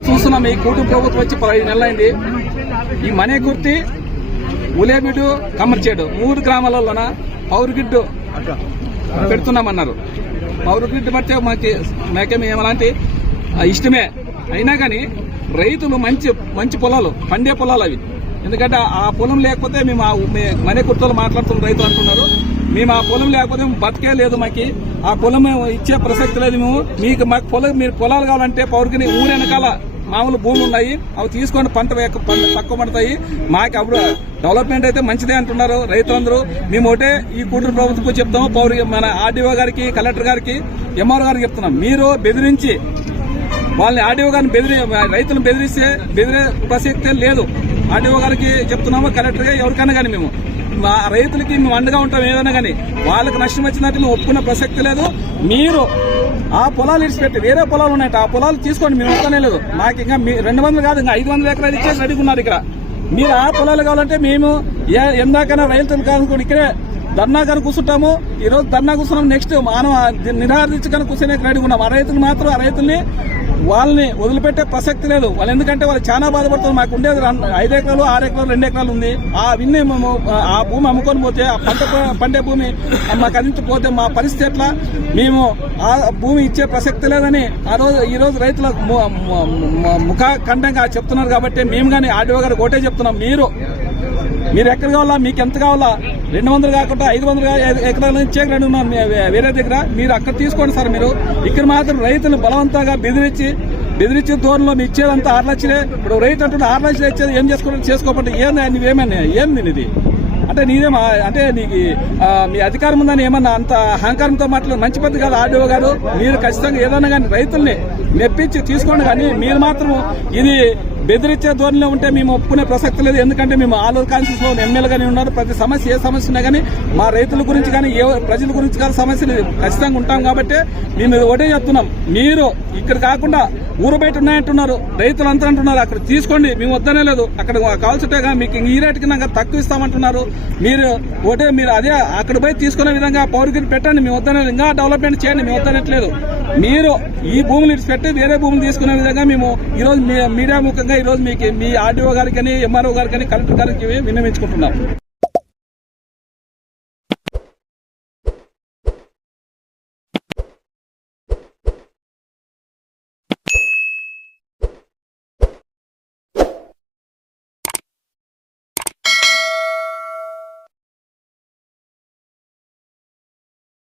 చూస్తున్నాం ఈ కూటమి ప్రభుత్వం వచ్చి పదహైదు నెలలైంది. ఈ మనే కుర్తి ఉలేబిడు కమర్చేడు మూడు గ్రామాలలోన పౌరుగిడ్డు పెడుతున్నామన్నారు. పౌరుగిడ్డు పడితే మాకు మేకేమి ఏమలాంటి ఇష్టమే. అయినా కానీ రైతులు మంచి మంచి పొలాలు పండే పొలాలు అవి. ఎందుకంటే ఆ పొలం లేకపోతే మేము ఆ మనే కుర్తలు మాట్లాడుతున్న రైతు అంటున్నారు మేము ఆ పొలం లేకపోతే మేము బతికే లేదు మాకు. ఆ పొలం ఇచ్చే ప్రసక్తి లేదు మేము. మీకు మాకు పొలం మీరు పొలాలు కావాలంటే పౌరుకి ఊరు వెనకాల మామూలు భూములు ఉన్నాయి. అవి తీసుకొని పంట పంట తక్కువ పడతాయి. మాకు అప్పుడు డెవలప్మెంట్ అయితే మంచిదే అంటున్నారు రైతులందరూ. మేము ఒకటే ఈ కూటమి ప్రభుత్వం చెప్తాము. పౌరు మన ఆర్డీఓ గారికి కలెక్టర్ గారికి ఎంఆర్ఓ గారికి చెప్తున్నాం. మీరు బెదిరించి వాళ్ళని ఆర్డీఓ గారిని బెదిరి రైతులను బెదిరిస్తే బెదిరే ప్రసక్తే లేదు. ఆర్డీఓ గారికి చెప్తున్నాము కలెక్టర్గా ఎవరికైనా కానీ మేము. మా రైతులకి మేము అండగా ఉంటాం ఏదైనా కానీ వాళ్ళకి నష్టం వచ్చినట్టు మేము ఒప్పుకున్న ప్రసక్తి లేదు. మీరు ఆ పొలాలు ఇడిచిపెట్టి వేరే పొలాలు ఉన్నాయి ఆ పొలాలు తీసుకోండి మేము వస్తానే లేదు. మాకు ఇంకా మీ రెండు వందలు కాదు ఇంకా ఐదు వందల ఎకరాలు ఇచ్చేసి రెడీగా ఉన్నారు ఇక్కడ. మీరు ఆ పొలాలు కావాలంటే మేము ఏ- ఎందాకైనా రైతులు కానుకోండి ఇక్కడే ధర్నా కానీ కూర్చుంటాము. ఈ రోజు ధర్నా కూర్చున్నాం నెక్స్ట్ మనం నిరాదరించి కనుక కూర్చొని రెడీగా ఉన్నాం ఆ రైతులు మాత్రం ఆ రైతుల్ని వాళ్ళని వదిలిపెట్టే ప్రసక్తి లేదు. వాళ్ళు ఎందుకంటే వాళ్ళు చాలా బాధపడుతుంది మాకు ఉండేది ఐదు ఎకరాలు ఆరు ఎకరాలు రెండు ఎకరాలు ఉంది. ఆ విన్ని మేము ఆ భూమి అమ్ముకొని పోతే ఆ పంట పండే భూమి మాకు అందించిపోతే మా పరిస్థితి ఎట్లా? మేము ఆ భూమి ఇచ్చే ప్రసక్తి లేదని ఆ రోజు ఈ రోజు రైతుల ముఖ ఖండంగా చెప్తున్నారు కాబట్టి మేము కానీ ఆర్డీఓ గారు ఒకటే చెప్తున్నాం. మీరు మీరు ఎక్కడ కావాలా మీకు ఎంత కావాలా? రెండు వందలు కాకుండా ఐదు వందలు కా- నుంచి ఎకరాల రెండు వేరే దగ్గర. మీరు అక్కడ తీసుకోండి సార్ మీరు. ఇక్కడ మాత్రం రైతులు బలవంతంగా బెదిరించి బెదిరించిన ధోరణిలో మీ ఇచ్చేదంతా ఆరు లక్షలే. ఇప్పుడు రైతు అంటున్న ఆరు లక్షలు ఇచ్చేది ఏం చేసుకోవాలి? చేసుకోకపోతే ఏంది నువ్వేమని ఏంది ఇది? అంటే నీదేమా అంటే నీకు మీ అధికారం ఉందని ఏమన్నా అంత అహంకారంతో మాట్లాడు మంచి పద్ధతి కాదు ఆర్డీఓ గారు. మీరు ఖచ్చితంగా ఏదైనా కానీ రైతుల్ని మెప్పించి తీసుకోండి కానీ మీరు మాత్రం ఇది బెదిరించే ధోరణిలో ఉంటే మేము ఒప్పుకునే ప్రసక్తి లేదు. ఎందుకంటే మేము ఆలూరు కాన్స్టిట్యూన్స్లో ఎమ్మెల్యేగానే ఉన్నారు. ప్రతి సమస్య ఏ సమస్య ఉన్నా కానీ మా రైతుల గురించి కానీ ఏ ప్రజల గురించి కానీ సమస్యలు ఖచ్చితంగా ఉంటాం కాబట్టి మేము ఒకటే చెప్తున్నాం. మీరు ఇక్కడ కాకుండా ఊరు బయట ఉన్నాయంటున్నారు. రైతులు అంతా అంటున్నారు. అక్కడ తీసుకోండి. మేము వద్దనే లేదు. అక్కడ కావాల్సింటే మీకు ఈ రేటుకి నాకు తక్కువ ఇస్తామంటున్నారు. మీరు ఒకటే మీరు అదే అక్కడ పోయి తీసుకునే విధంగా పౌరుగిరి పెట్టండి. మేము వద్దనే ఇంకా డెవలప్మెంట్ చేయండి. మేము వద్దనట్లేదు. మీరు ఈ భూములు ఇడిచిపెట్టి వేరే భూములు తీసుకునే విధంగా మేము ఈరోజు మీ- మీడియా ముఖంగా ఈరోజు మీకు మీ ఆర్డీఓ గారికి ఎంఆర్ఓ గారికి కలెక్టర్ గారికి విన్నవించుకుంటున్నాం.